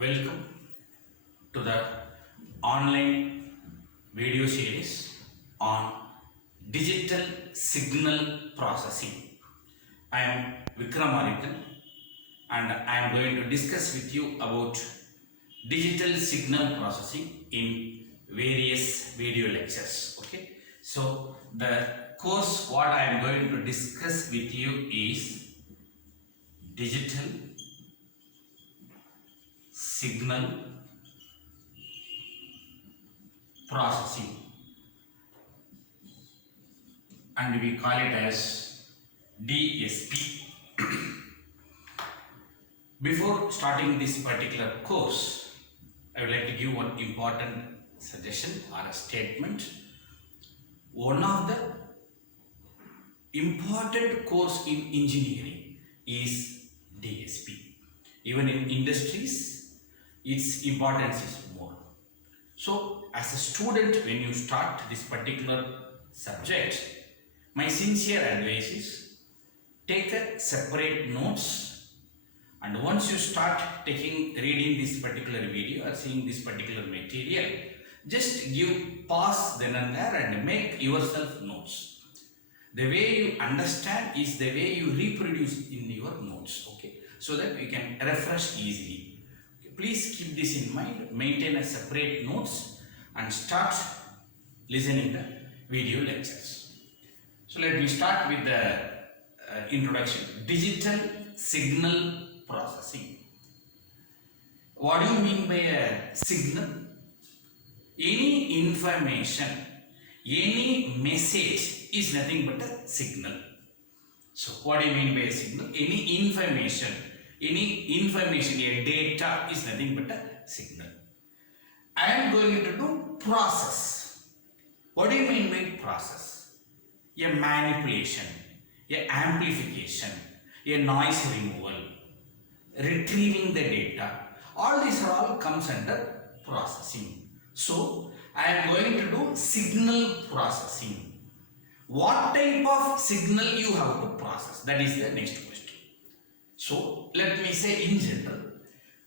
Welcome to the online video series on digital signal processing. I am Vikramathithan and I am going to discuss with you about digital signal processing in various video lectures. Okay, so the course what I am going to discuss with you is digital signal processing, and we call it as DSP. Before starting this particular course, I would like to give one important suggestion or a statement. One of the important course in engineering is DSP. Even in industries, its importance is more. So, as a student, when you start this particular subject, my sincere advice is take a separate notes, and once you start reading this particular video or seeing this particular material, just give pause then and there and make yourself notes. The way you understand is the way you reproduce in your notes, okay, so that you can refresh easily. Okay, please keep this in mind, maintain a separate notes and start listening the video lectures. So let me start with the introduction. Digital signal processing. What do you mean by a signal? Any information, any message is nothing but a signal. So what do you mean by a signal? Any information, a data is nothing but a signal. I am going to do process. What do you mean by process? A manipulation, a amplification, a noise removal, retrieving the data. All these are all comes under processing. So I am going to do signal processing. What type of signal you have to process? That is the next question. So let me say in general,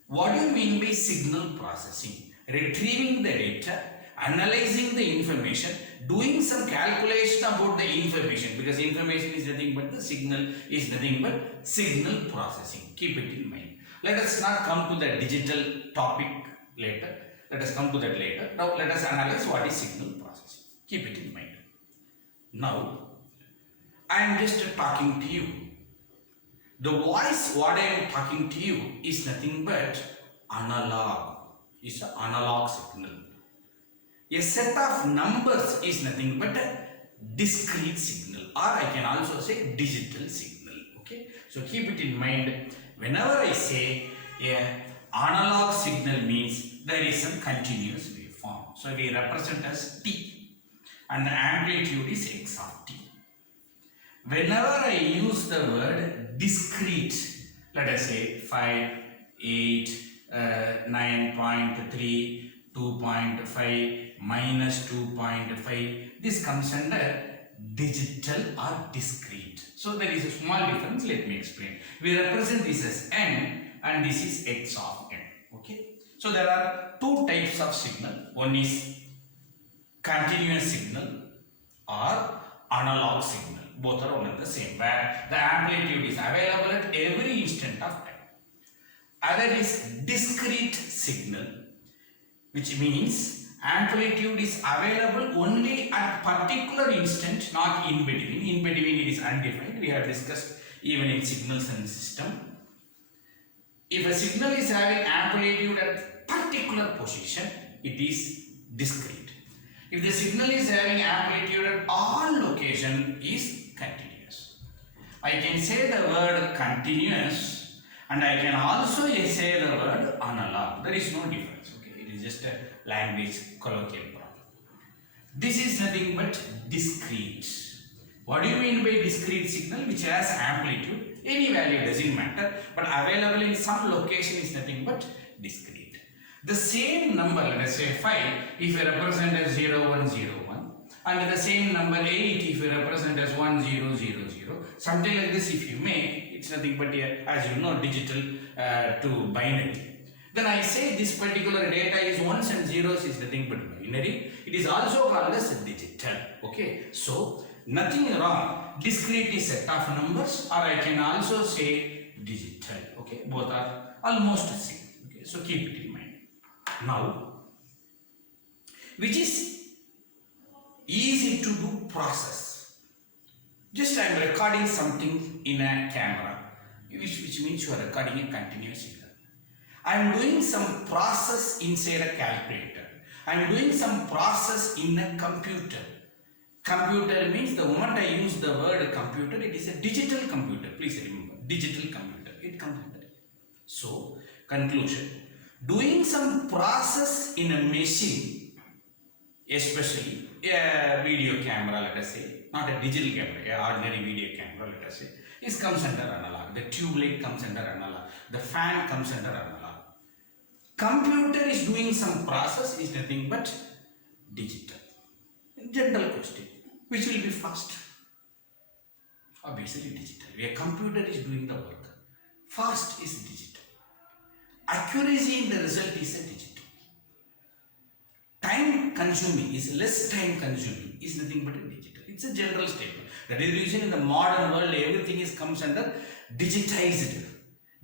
what do you mean by signal processing? Retrieving the data, analyzing the information, doing some calculation about the information, because information is nothing but the signal, is nothing but signal processing. Keep it in mind. Let us not come to the digital topic later. Let us come to that later. Now let us analyze what is signal processing. Keep it in mind. Now, I am just talking to you. The voice what I am talking to you is nothing but analog. It's an analog signal. A set of numbers is nothing but a discrete signal, or I can also say digital signal. Okay, so keep it in mind. Whenever I say an analog signal means there is some continuous waveform. So we represent as T, and the amplitude is x of t. Whenever I use the word discrete, let us say 5, 8, 9.3, 2.5, minus 2.5, this comes under digital or discrete. So there is a small difference, let me explain. We represent this as n and this is x of n. Okay. So there are two types of signal. One is continuous signal or analog signal. Both are one and the same, where the amplitude is available at every instant of time. Other is discrete signal, which means amplitude is available only at particular instant, not in between. In between it is undefined. We have discussed even in signals and system. If a signal is having amplitude at particular position, it is discrete. If the signal is having amplitude at all location, is continuous. I can say the word continuous and I can also say the word analog. There is no difference. Okay, it is just a language colloquial problem. This is nothing but discrete. What do you mean by discrete signal? Which has amplitude, any value doesn't matter, but available in some location is nothing but discrete. The same number, let us say 5, if we represent as 0, 1, 0, 1, and the same number 8 if we represent as 1, 0, 0, 0, something like this if you make, it's nothing but as you know, digital to binary. Then I say this particular data is ones and zeros is nothing but binary. It is also called as digital. Okay. So nothing wrong. Discrete is set of numbers, or I can also say digital. Okay. Both are almost the same. Okay. So keep it in mind. Now, which is easy to do process. Just I am recording something in a camera, which means you are recording a continuous signal. I am doing some process inside a calculator. I am doing some process in a computer. Computer means the moment I use the word computer, it is a digital computer. Please remember, digital computer. It comes under it. So, conclusion. Doing some process in a machine, especially a video camera, let us say, not a digital camera, an ordinary video camera, let us say, this comes under analog. The tube light comes under analog. The fan comes under analog. Computer is doing some process, is nothing but digital. General question, which will be fast? Obviously digital. A computer is doing the work. Fast is digital. Accuracy in the result is a digital. Time consuming is less time consuming, is nothing but a digital. It's a general statement. That is the reason in the modern world everything comes under digitized.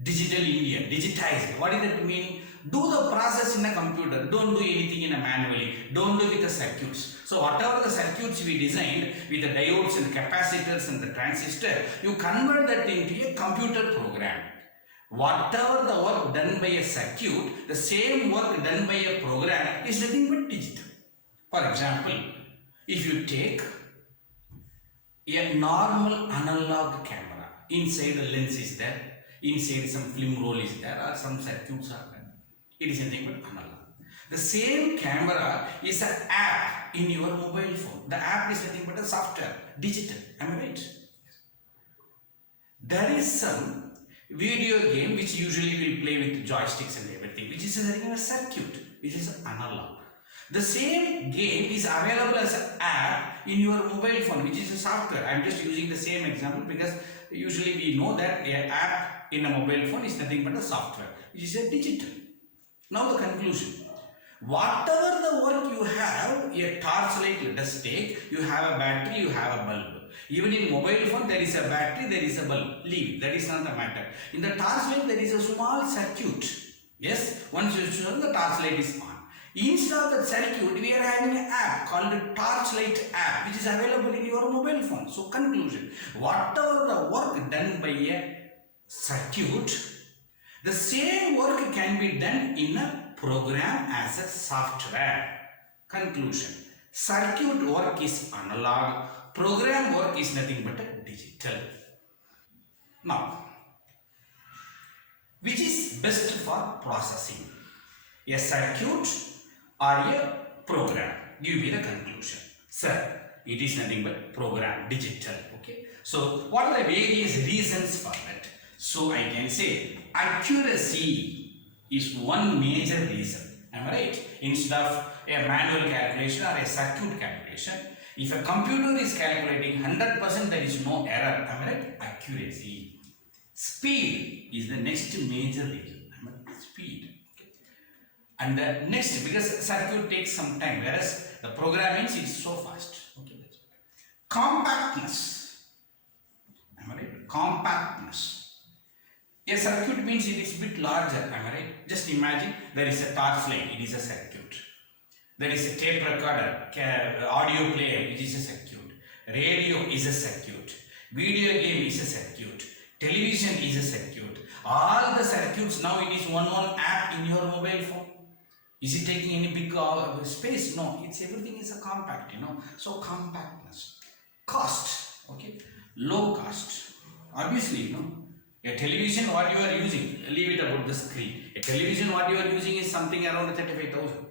Digital India, digitized. What is that meaning? Do the process in a computer. Don't do anything in a manually. Don't do with the circuits. So whatever the circuits we designed with the diodes and capacitors and the transistor, you convert that into a computer program. Whatever the work done by a circuit, the same work done by a program is nothing but digital. For example, if you take a normal analog camera, inside the lens is there, inside some film roll is there, or some circuits are there. It is nothing but analog. The same camera is an app in your mobile phone. The app is nothing but a software, digital. Am I right? There is some video game which usually will play with joysticks and everything, which is a circuit, which is analog. The same game is available as an app in your mobile phone, which is a software. I am just using the same example because usually we know that an app in a mobile phone is nothing but a software, which is a digital. Now the conclusion. Whatever the work you have, a torchlight, let us take, you have a battery, you have a bulb. Even in mobile phone there is a battery, there is a bulb. Leave, that is not the matter. In the torchlight there is a small circuit. Yes, once you switch on, the torchlight is on. Instead of the circuit, we are having an app called the Torchlight app, which is available in your mobile phone. So conclusion, whatever the work done by a circuit, the same work can be done in a program as a software. Conclusion, circuit work is analog, program work is nothing but a digital. Now, which is best for processing? A circuit or a program? Give me the conclusion. Sir, it is nothing but program, digital. Okay. So, what are the various reasons for that? So, I can say accuracy is one major reason. Am I right? Instead of a manual calculation or a circuit calculation, if a computer is calculating 100%, there is no error. Am I right? Accuracy. Speed is the next major reason. Am I right? Speed. Okay. And the next, because circuit takes some time, whereas the program means it is so fast. Okay. Compactness. Am I right? Compactness. A circuit means it is a bit larger. Am I right? Just imagine there is a torchlight. It is a circuit. There is a tape recorder, audio player, which is a circuit. Radio is a circuit. Video game is a circuit. Television is a circuit. All the circuits now it is one app in your mobile phone. Is it taking any big space? No, it's everything is a compact, So compactness. Cost, okay, low cost. Obviously, a television what you are using, leave it about the screen. A television what you are using is something around 35,000.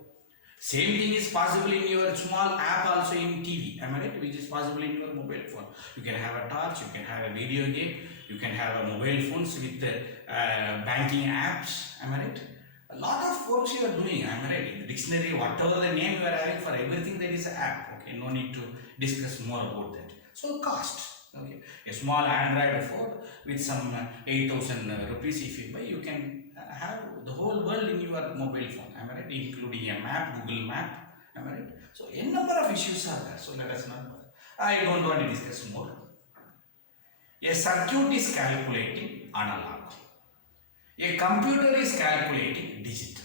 Same thing is possible in your small app also in TV, am I right? Which is possible in your mobile phone. You can have a torch, you can have a video game, you can have a mobile phones with banking apps, am I right? A lot of works you are doing, am I right? In the dictionary, whatever the name you are having, for everything there is an app, okay? No need to discuss more about that. So cost, Okay, a small Android phone with some 8,000 rupees if you buy, you can have the whole world in your mobile phone. Am I right? Including a map, Google Map. Am I right? So a number of issues are there. So let us not. I don't want to discuss more. A circuit is calculating analog. A computer is calculating digital.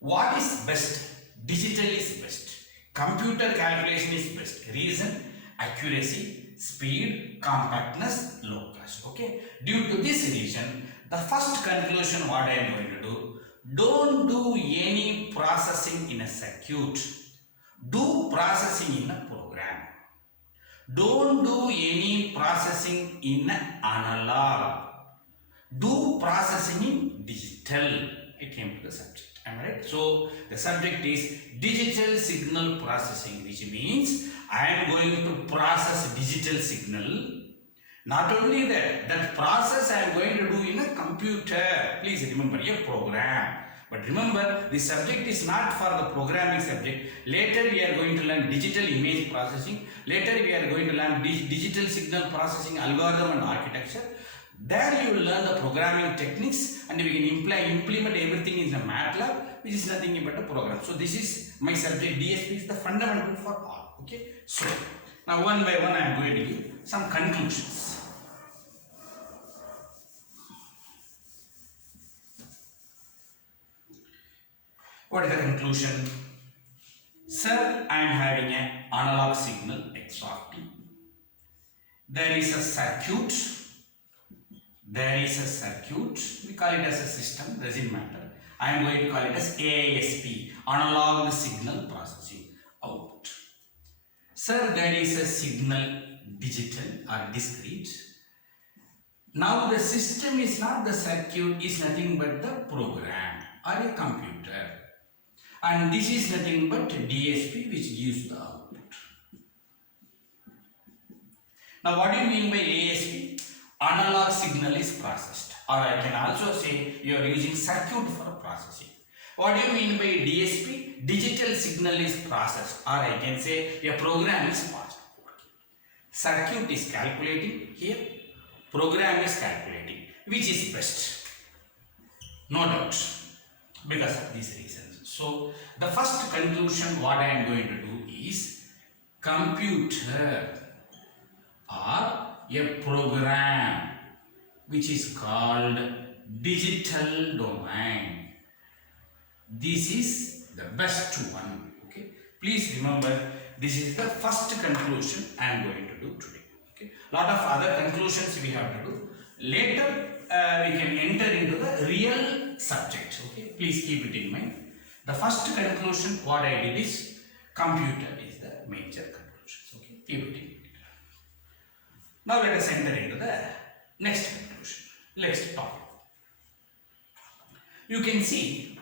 What is best? Digital is best. Computer calculation is best. Reason, accuracy, speed, compactness, low cost. Okay. Due to this reason, the first conclusion what I am going to do, don't do any processing in a circuit. Do processing in a program. Don't do any processing in analog. Do processing in digital. I came to the subject. Am I right? So the subject is digital signal processing, which means I am going to process digital signal. Not only that process I am going to do in a computer. Please remember, a program. But remember, the subject is not for the programming subject. Later we are going to learn digital image processing. Later we are going to learn digital signal processing algorithm and architecture. There you will learn the programming techniques and we can implement everything in the MATLAB, which is nothing but a program. So this is my subject. DSP is the fundamental for all. Okay. So now one by one I am going to give some conclusions. What is the conclusion? Sir, I am having an analog signal XRT. There is a circuit. We call it as a system, doesn't matter. I am going to call it as ASP, analog signal processing output. Sir, there is a signal digital or discrete. Now the system is not the circuit, is nothing but the program or a computer. And this is nothing but DSP, which gives the output. Now what do you mean by ASP? Analog signal is processed, or I can also say you are using circuit for processing. What do you mean by DSP? Digital signal is processed, or I can say a program is passed. Circuit is calculating here, program is calculating. Which is best? No doubt, because of these reasons. So the first conclusion what I am going to do is computer or a program which is called digital domain. This is the best one. Okay. Please remember, this is the first conclusion I am going to do today. Okay. Lot of other conclusions we have to do. Later we can enter into the real subject. Okay. Please keep it in mind. The first conclusion what I did is computer is the major conclusion. Okay. Keep it in mind. Now let us enter into the next conclusion, next topic. You can see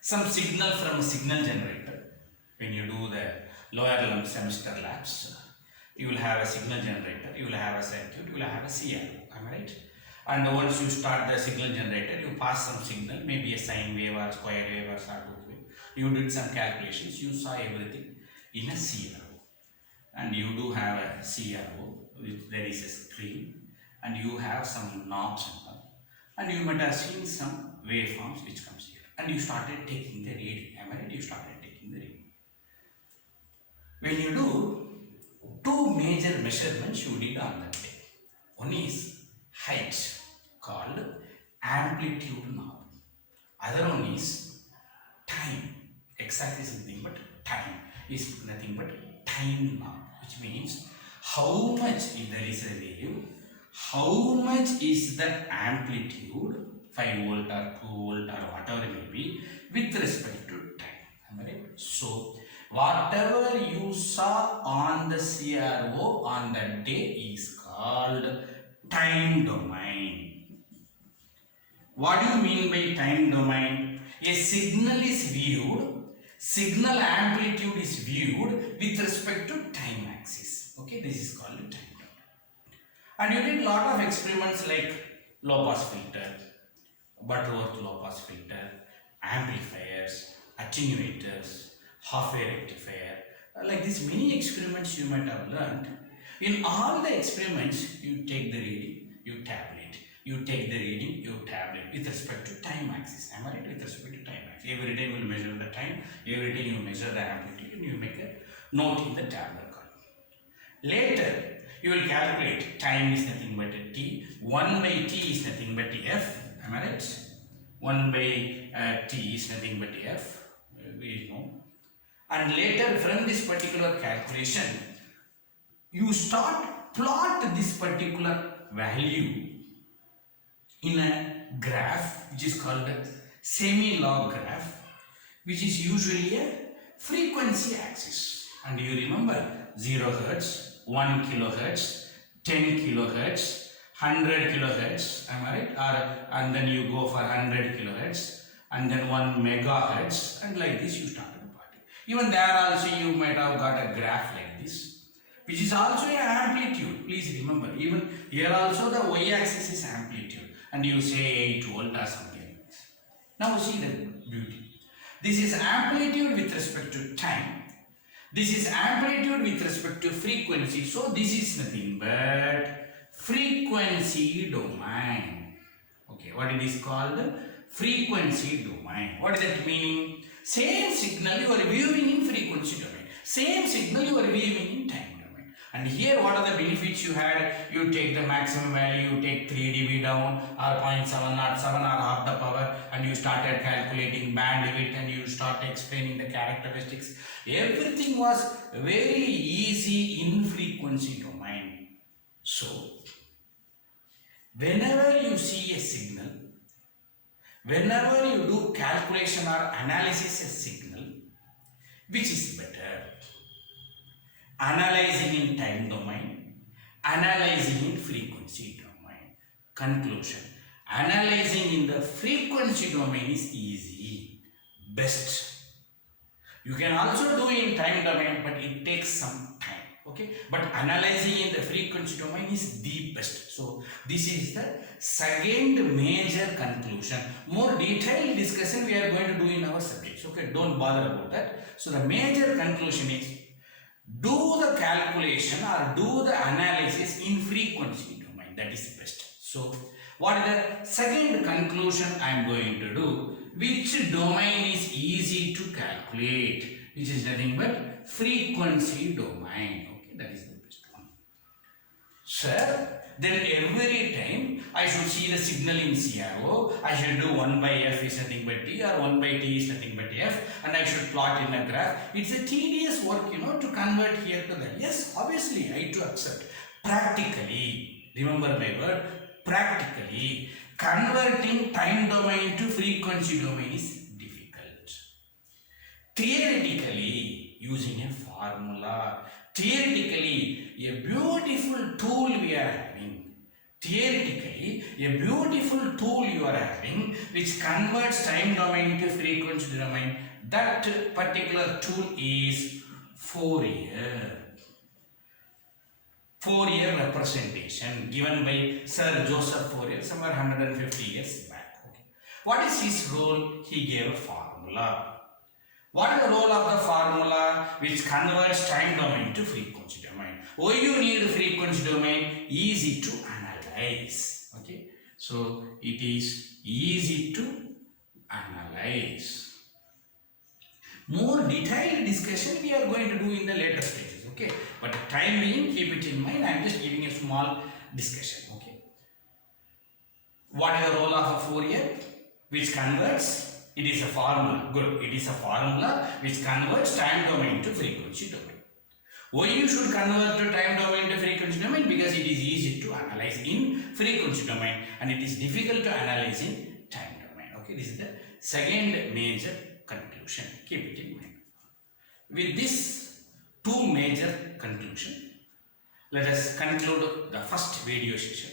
some signal from a signal generator. When you do the lower semester labs, you will have a signal generator, you will have a circuit, you will have a CRO, am I right? And once you start the signal generator, you pass some signal, maybe a sine wave or square wave or sawtooth wave. You did some calculations, you saw everything in a CRO. And you do have a CRO. There is a screen and you have some knobs and you might have seen some waveforms which comes here and you started taking the reading. Am I right? You started taking the reading. When you do, two major measurements you did on that day. One is height called amplitude knob. Other one is time. Exact is nothing but time. Is nothing but time knob, which means how much, if there is a wave, how much is the amplitude, 5 volt or 2 volt or whatever it may be, with respect to time. Am I right? So, whatever you saw on the CRO on that day is called time domain. What do you mean by time domain? A signal is viewed, signal amplitude is viewed with respect to time axis. Okay, this is called time domain. And you did lot of experiments like low pass filter, Butterworth low pass filter, amplifiers, attenuators, half-wave rectifier. Like this, many experiments you might have learned. In all the experiments, you take the reading, you tabulate. You take the reading, you tabulate with respect to time axis. Am I right? With respect to time axis. Every day you will measure the time, every day you measure the amplitude, and you make a note in the tabular column. Later, you will calculate time is nothing but a t, 1 by t is nothing but f. Am I right? 1 by t is nothing but f. We know. And later, from this particular calculation, you start plot this particular value in a graph which is called a semi-log graph, which is usually a frequency axis. And you remember 0 Hertz, 1 kilohertz, 10 kilohertz, 100 kilohertz, am I right? And then you go for 100 kilohertz and then 1 megahertz, and like this you start the party. Even there also you might have got a graph like this, which is also an amplitude. Please remember, even here also the y-axis is amplitude, and you say 8 volt or something like this. Now see the beauty. This is amplitude with respect to time. This is amplitude with respect to frequency. So this is nothing but frequency domain. Okay, what it is called? Frequency domain. What is that meaning? Same signal you are viewing in frequency domain. Same signal you are viewing in time. And here what are the benefits you had? You take the maximum value, you take 3 dB down or 0.707 or half the power, and you started calculating bandwidth and you start explaining the characteristics. Everything was very easy in frequency domain. So, whenever you see a signal, whenever you do calculation or analysis a signal, which is better? Analyzing in time domain, analyzing in frequency domain. Conclusion: analyzing in the frequency domain is easy, best. You can also do in time domain, but it takes some time. Okay, but analyzing in the frequency domain is the best. So this is the second major conclusion. More detailed discussion we are going to do in our subjects. Okay, don't bother about that. So the major conclusion is, do the calculation or do the analysis in frequency domain. That is the best. So, what is the second conclusion I am going to do? Which domain is easy to calculate? Which is nothing but frequency domain. Okay, that is the best one. Sir, then every time I should see the signal in CRO, I should do 1 by f is nothing but t, or 1 by t is nothing but f, and I should plot in a graph. It's a tedious work, to convert here to that. Yes, obviously, I to accept. Practically, remember my word, practically, converting time domain to frequency domain is difficult. Theoretically, using a formula, theoretically, a beautiful tool we are having. Theoretically, a beautiful tool you are having which converts time domain to frequency domain. That particular tool is Fourier. Fourier representation given by Sir Joseph Fourier somewhere 150 years back. Okay. What is his role? He gave a formula. What is the role of the formula which converts time domain to frequency domain? Why you need frequency domain? Easy to analyze. Okay, so it is easy to analyze. More detailed discussion we are going to do in the later stages. Okay, but time being, keep it in mind. I am just giving a small discussion. Okay, what is the role of a Fourier which converts? It is a formula. Good. It is a formula which converts time domain to frequency domain. Why you should convert to time domain to frequency domain? Because it is easy to analyze in frequency domain and it is difficult to analyze in time domain. Okay, this is the second major conclusion. Keep it in mind. With this two major conclusion, let us conclude the first video session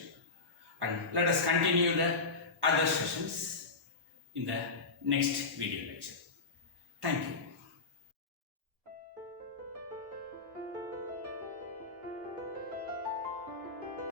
and let us continue the other sessions in the next video lecture. Thank you.